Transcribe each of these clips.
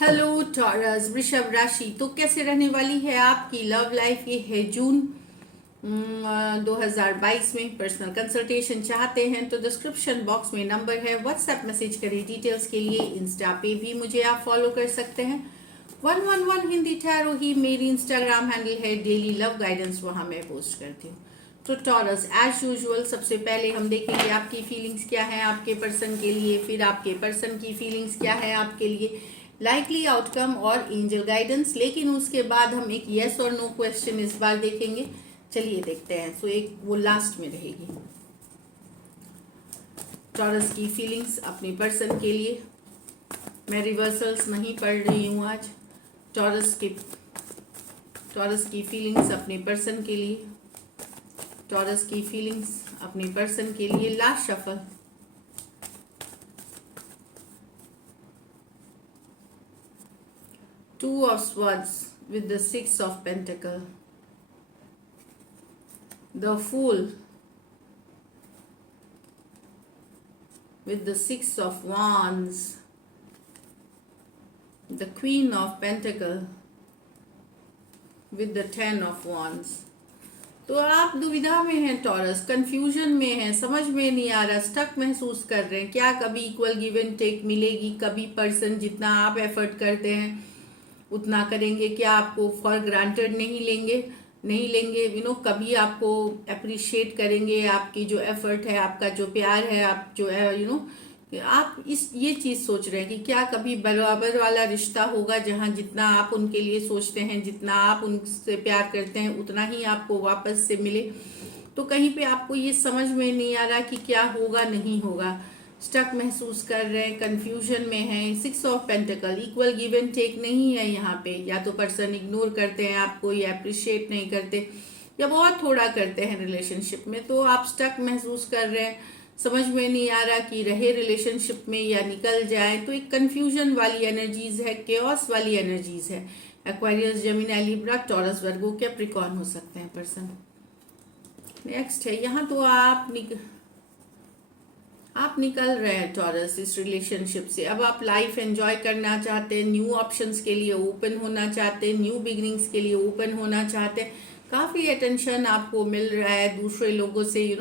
Hello taurus वृषभ राशि। तो कैसे रहने वाली है आपकी लव लाइफ? ये है जून 2022 में। पर्सनल कंसल्टेशन चाहते हैं तो डिस्क्रिप्शन बॉक्स में नंबर है, व्हाट्सएप मैसेज करें डिटेल्स के लिए। इंस्टा पे भी मुझे आप फॉलो कर सकते हैं। 111 हिंदी टैरो ही मेरी इंस्टाग्राम हैंडल है। डेली लव गाइडेंस वहां मैं पोस्ट करती हूँ। तो टॉरस एज यूजुअल सबसे पहले हम देखेंगे आपकी फीलिंग्स क्या है आपके पर्सन के लिए, फिर आपके पर्सन की फीलिंग्स क्या है आपके लिए, लाइकली आउटकम और एंजल गाइडेंस। लेकिन उसके बाद हम एक यस और नो क्वेश्चन इस बार देखेंगे। चलिए देखते हैं। सो एक वो लास्ट में रहेगी। टॉरस की फीलिंग्स अपने पर्सन के लिए। मैं रिवर्सल्स नहीं पढ़ रही हूँ आज। टॉरस की फीलिंग्स अपने पर्सन के लिए। टॉरस की फीलिंग्स अपने पर्सन के लिए। Last shuffle. Two of Swords with the Six of Pentacles. The Fool with the Six of Wands. The Queen of Pentacles with the Ten of Wands. तो आप दुविधा में हैं टॉरस, कंफ्यूजन में हैं, समझ में नहीं आ रहा, स्टक महसूस कर रहे हैं। क्या कभी इक्वल गिव एंड टेक मिलेगी? कभी पर्सन जितना आप एफर्ट करते हैं उतना करेंगे? क्या आपको फॉर ग्रांटेड नहीं लेंगे कभी आपको अप्रिशिएट करेंगे? आपकी जो एफर्ट है, आपका जो प्यार है, आप जो आप ये चीज सोच रहे हैं कि क्या कभी बराबर वाला रिश्ता होगा, जहां जितना आप उनके लिए सोचते हैं, जितना आप उनसे प्यार करते हैं, उतना ही आपको वापस से मिले। तो कहीं पे आपको ये समझ में नहीं आ रहा कि क्या होगा नहीं होगा। स्टक महसूस कर रहे हैं, कंफ्यूजन में है। Six of pentacle, equal give and take नहीं है यहाँ पे। या तो पर्सन इग्नोर करते हैं आपको, या अप्रिशिएट नहीं करते, या बहुत थोड़ा करते हैं रिलेशनशिप में। तो आप स्टक महसूस कर रहे हैं, समझ में नहीं आ रहा कि रहे रिलेशनशिप में या निकल जाए। तो एक कंफ्यूजन वाली एनर्जीज है, केओस वाली एनर्जीज है। Aquarius, Gemini, Libra, taurus, Virgo, Capricorn हो सकते हैं पर्सन। नेक्स्ट है यहाँ तो आप निकल रहे हैं टॉरस इस रिलेशनशिप से। अब आप लाइफ एंजॉय करना चाहते हैं, न्यू ऑप्शंस के लिए ओपन होना चाहते हैं, न्यू बिगिनिंग्स के लिए ओपन होना चाहते हैं। काफ़ी अटेंशन आपको मिल रहा है दूसरे लोगों से,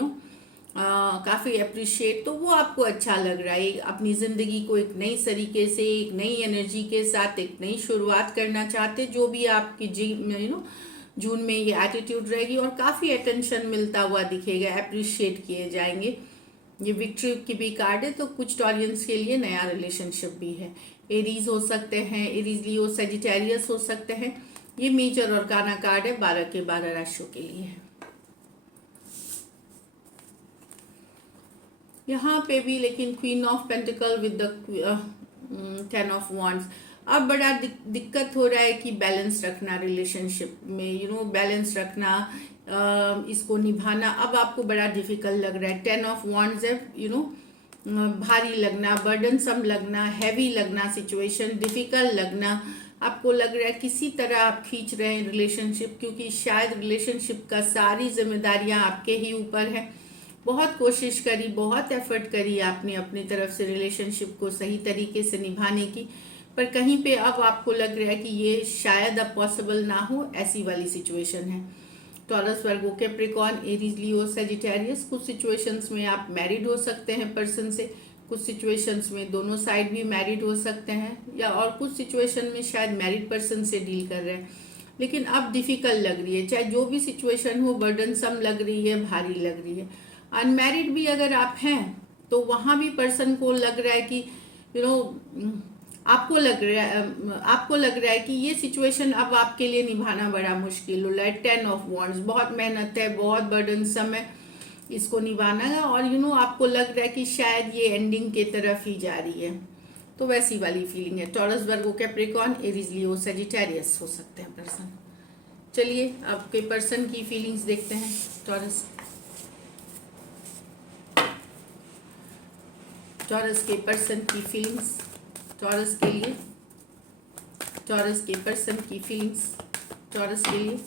काफ़ी अप्रिशिएट। तो वो आपको अच्छा लग रहा है। अपनी ज़िंदगी को एक नई तरीके से, एक नई एनर्जी के साथ एक नई शुरुआत करना चाहते। जो भी आपकी जून में ये एटीट्यूड रहेगी और काफ़ी अटेंशन मिलता हुआ दिखेगा, अप्रिशिएट किए जाएंगे। ये विक्ट्री की भी कार्ड है। तो कुछ टॉरियंस के लिए नया रिलेशनशिप भी है। एरीज हो सकते हैं, एरीज, लियो, सेजिटेरियस हो सकते हैं। ये मेजर और काना कार्ड है, 12 के 12 राशियों के लिए है। यहाँ पे भी लेकिन queen of pentacle with the 10 of wands. अब बड़ा दिक्कत हो रहा है कि बैलेंस रखना रिलेशनशिप में, बैलेंस रखना, इसको निभाना अब आपको बड़ा डिफिकल्ट लग रहा है। 10 ऑफ वॉन्ड्स है, भारी लगना, बर्डनसम लगना, हैवी लगना, सिचुएशन डिफिकल्ट लगना। आपको लग रहा है किसी तरह आप खींच रहे हैं रिलेशनशिप, क्योंकि शायद रिलेशनशिप का सारी जिम्मेदारियां आपके ही ऊपर है। बहुत कोशिश करी, बहुत एफर्ट करी आपने अपनी तरफ से रिलेशनशिप को सही तरीके से निभाने की, पर कहीं पे अब आपको लग रहा है कि ये शायद अब पॉसिबल ना हो, ऐसी वाली सिचुएशन है। टॉरस, वर्गो, कैप्रिकॉर्न, एरीज, लियो, सेजिटेरियस। कुछ सिचुएशंस में आप मैरिड हो सकते हैं पर्सन से, कुछ सिचुएशंस में दोनों साइड भी मैरिड हो सकते हैं, या और कुछ सिचुएशन में शायद मैरिड पर्सन से डील कर रहे हैं। लेकिन अब डिफिकल्ट लग रही है, चाहे जो भी सिचुएशन हो, बर्डनसम लग रही है, भारी लग रही है। अनमैरिड भी अगर आप हैं तो वहां भी पर्सन को लग रहा है कि आपको लग रहा है कि ये सिचुएशन अब आपके लिए निभाना बड़ा मुश्किल हो रहा है। 10 ऑफ वॉन्ड्स, बहुत मेहनत है, बहुत बर्डनसम है इसको निभाना है। और आपको लग रहा है कि शायद ये एंडिंग के तरफ ही जा रही है। तो वैसी वाली फीलिंग है। टॉरस, वर्गो, कैप्रिकॉर्न, एरीज, लियो, सेजिटेरियस हो सकते हैं पर्सन। चलिए आपके पर्सन की फीलिंग्स देखते हैं। टॉरस के पर्सन की फीलिंग्स, टॉरस के लिए, टॉरस के पर्सन की फीलिंग्स, टॉरस के लिए,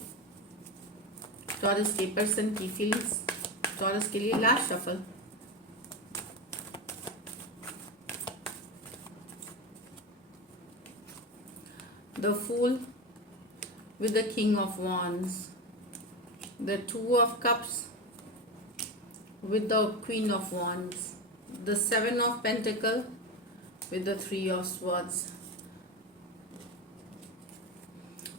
टॉरस के पर्सन की फीलिंग्स, टॉरस के लिए। Last shuffle. the Fool with the King of Wands, the Two of Cups with the Queen of Wands, the Seven of Pentacles with the Three of Swords.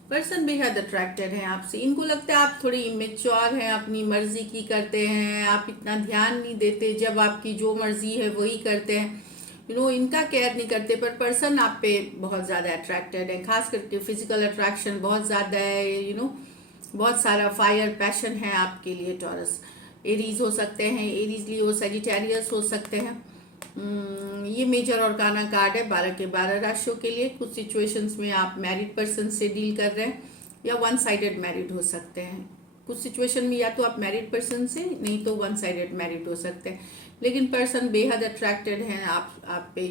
Person बेहद attracted हैं आपसे। इनको लगता है आप थोड़े इमेच्योर हैं, अपनी मर्जी की करते हैं, आप इतना ध्यान नहीं देते, जब आपकी जो मर्जी है वही करते हैं, इनका केयर नहीं करते। पर पर्सन आप पे बहुत ज़्यादा अट्रैक्टेड है, खास करके फिजिकल अट्रैक्शन बहुत ज़्यादा है। बहुत सारा फायर पैशन है आपके लिए। टॉरस एरीज हो सकते हैं, एरीज लियो सजिटेरियस हो सकते हैं। ये मेजर और काना कार्ड है 12 के 12 राशियों के लिए। कुछ सिचुएशंस में आप मैरिड पर्सन से डील कर रहे हैं या वन साइडेड मैरिड हो सकते हैं। कुछ सिचुएशन में या तो आप मैरिड पर्सन से, नहीं तो वन साइडेड मैरिड हो सकते हैं। लेकिन पर्सन बेहद अट्रैक्टेड हैं आप पे,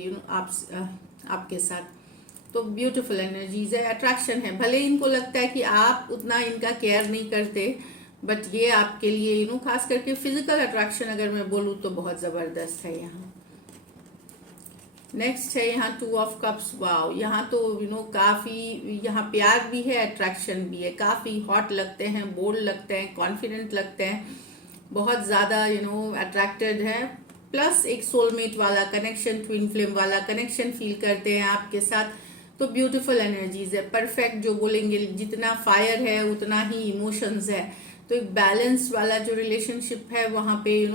आपके साथ। तो ब्यूटीफुल एनर्जीज है, अट्रैक्शन है। भले इनको लगता है कि आप उतना इनका केयर नहीं करते, बट ये आपके लिए खास करके फिजिकल अट्रैक्शन अगर मैं बोलूँ तो बहुत ज़बरदस्त है। यहाँ नेक्स्ट है यहाँ टू ऑफ कप्स। वाओ, यहाँ तो काफ़ी यहाँ प्यार भी है, अट्रैक्शन भी है। काफ़ी हॉट लगते हैं, बोल्ड लगते हैं, कॉन्फिडेंट लगते हैं, बहुत ज़्यादा अट्रैक्टेड है। प्लस एक सोलमेट वाला कनेक्शन, ट्विन फ्लेम वाला कनेक्शन फील करते हैं आपके साथ। तो ब्यूटीफुल एनर्जीज है, परफेक्ट जो बोलेंगे। जितना फायर है उतना ही इमोशंस है। तो एक बैलेंस वाला जो रिलेशनशिप है वहाँ पे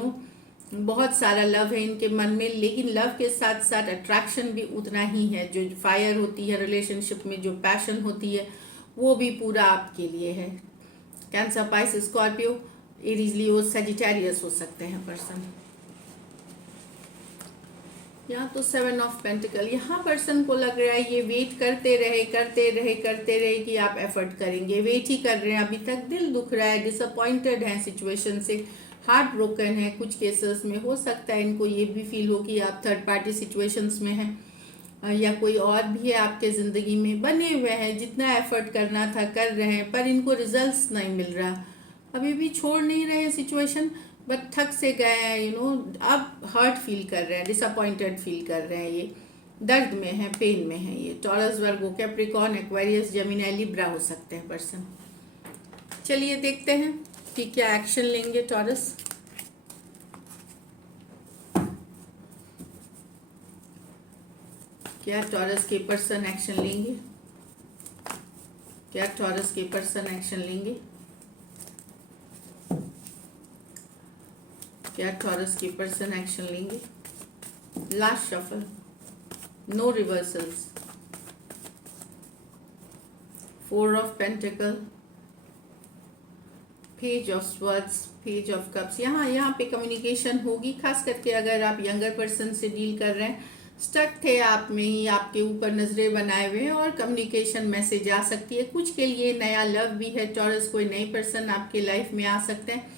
बहुत सारा लव है इनके मन में, लेकिन लव के साथ साथ अट्रैक्शन भी उतना ही है। जो फायर होती है रिलेशनशिप में, जो पैशन होती है, वो भी पूरा आपके लिए है। कैंसर, पाइसेस, स्कॉर्पियो, एरीज, लियो, सजिटेरियस हो सकते हैं पर्सन। यहाँ तो 7 ऑफ पेंटिकल। यहाँ पर्सन को लग रहा है ये वेट करते रहे कि आप एफर्ट करेंगे। वेट ही कर रहे हैं अभी तक, दिल दुख रहा है, डिसअपॉइंटेड है सिचुएशन से, हार्ट ब्रोकन है। कुछ केसेस में हो सकता है इनको ये भी फील हो कि आप थर्ड पार्टी सिचुएशंस में हैं, या कोई और भी है आपके ज़िंदगी में। बने हुए हैं, जितना एफर्ट करना था कर रहे हैं, पर इनको रिजल्ट्स नहीं मिल रहा। अभी भी छोड़ नहीं रहे सिचुएशन, बट थक से गए हैं। अब हर्ट फील कर रहे हैं, डिसअपॉइंटेड फील कर रहे हैं, ये दर्द में है, पेन में है। ये taurus, Virgo, Capricorn, Aquarius, Gemini, Libra हो सकते हैं पर्सन। चलिए देखते हैं कि क्या एक्शन लेंगे टॉरस। क्या टॉरस के पर्सन एक्शन लेंगे? क्या टॉरस के पर्सन एक्शन लेंगे? क्या टॉरस के पर्सन एक्शन लेंगे? Last shuffle, no reversals, 4 of pentacle, page of swords, page of cups. यहाँ पे कम्युनिकेशन होगी, खास करके अगर आप यंगर पर्सन से डील कर रहे हैं। स्टक थे आप में ही, आपके ऊपर नजरें बनाए हुए हैं, और कम्युनिकेशन मैसेज आ सकती है। कुछ के लिए नया लव भी है टॉरस, कोई नई पर्सन आपके लाइफ में आ सकते हैं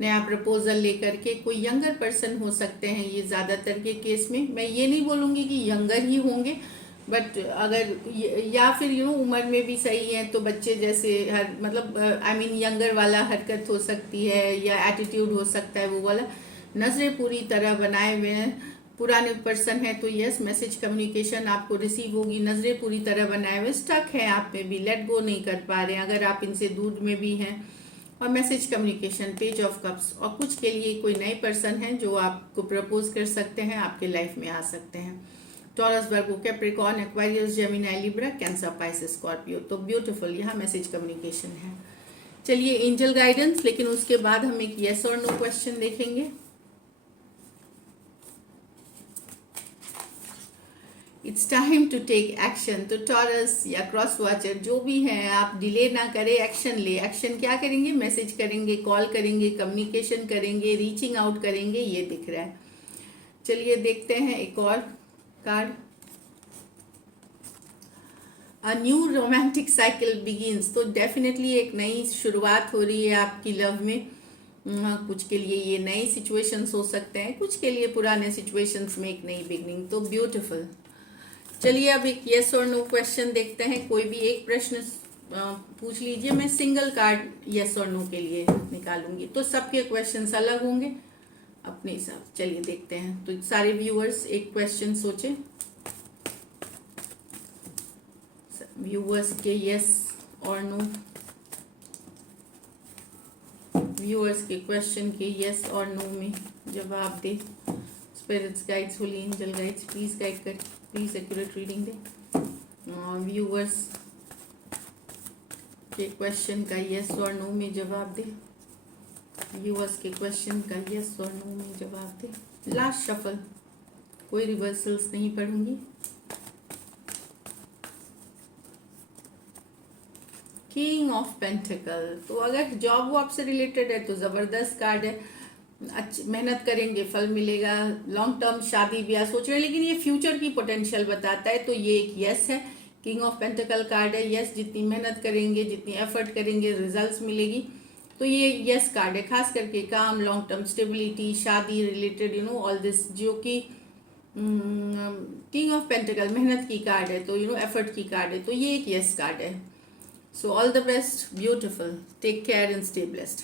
नया प्रपोजल लेकर के। कोई यंगर पर्सन हो सकते हैं ये ज़्यादातर के केस में। मैं ये नहीं बोलूँगी कि यंगर ही होंगे, बट अगर या फिर उम्र में भी सही है तो बच्चे जैसे आई मीन यंगर वाला हरकत हो सकती है, या एटीट्यूड हो सकता है वो वाला। नजरें पूरी तरह बनाए हुए हैं, पुराने पर्सन है तो यस, मैसेज कम्युनिकेशन आपको रिसीव होगी। नजरें पूरी तरह बनाए हुए, स्टक है आप में भी, लेट गो नहीं कर पा रहे हैं अगर आप इनसे दूर में भी हैं। और message communication, page of cups. और कुछ के लिए कोई नए पर्सन है जो आपको प्रपोज कर सकते हैं, आपके लाइफ में आ सकते हैं। Taurus, Virgo, Capricorn, Aquarius, Gemini, Libra, Cancer, Pisces, Scorpio. तो ब्यूटीफुल यहाँ मैसेज कम्युनिकेशन है। चलिए एंजल गाइडेंस, लेकिन उसके बाद हम एक येस और नो क्वेश्चन देखेंगे। It's time to take action. तो टॉरस या क्रॉस वॉचर जो भी हैं, आप डिले ना करें, एक्शन ले। एक्शन क्या करेंगे? मैसेज करेंगे, कॉल करेंगे, कम्युनिकेशन करेंगे, रीचिंग आउट करेंगे, ये दिख रहा है। चलिए देखते हैं एक और card. A new romantic cycle begins. तो डेफिनेटली एक नई शुरुआत हो रही है आपकी लव में। कुछ के लिए ये नई सिचुएशंस हो सकते हैं, कुछ के लिए पुराने सिचुएशंस में एक नई बिगनिंग। तो ब्यूटीफुल। चलिए अब एक येस और नो क्वेश्चन देखते हैं। कोई भी एक प्रश्न पूछ लीजिए, मैं सिंगल कार्ड येस और नो के लिए निकालूंगी, तो सबके क्वेश्चंस अलग होंगे अपने हिसाब। चलिए देखते हैं। तो सारे व्यूअर्स एक क्वेश्चन सोचे, व्यूअर्स के यस और नो, व्यूअर्स के क्वेश्चन के यस और नो में जवाब दे। Spirits guides, holy angel guides, please guide कर, प्लीज एक्यूरेट रीडिंग दे। व्यूअर्स के क्वेश्चन का यस और नो में जवाब दे। व्यूअर्स के क्वेश्चन का यस और नो में जवाब दे। लास्ट शफल, कोई रिवर्सल्स नहीं पढ़ूंगी। किंग ऑफ पेंटिकल, तो अगर जॉब वॉब से रिलेटेड है तो जबरदस्त कार्ड है, अच्छी मेहनत करेंगे फल मिलेगा। लॉन्ग टर्म शादी ब्याह सोच रहे हैं, लेकिन ये फ्यूचर की पोटेंशियल बताता है, तो ये एक यस है। किंग ऑफ पेंटिकल कार्ड है, यस जितनी मेहनत करेंगे, जितनी एफर्ट करेंगे, रिजल्ट्स मिलेगी, तो ये यस कार्ड है। खास करके काम, लॉन्ग टर्म स्टेबिलिटी, शादी रिलेटेड ऑल दिस, जो कि किंग ऑफ पेंटिकल मेहनत की कार्ड है, तो एफर्ट की कार्ड है, तो ये एक यस कार्ड है। So all the best, beautiful, take care and stay blessed.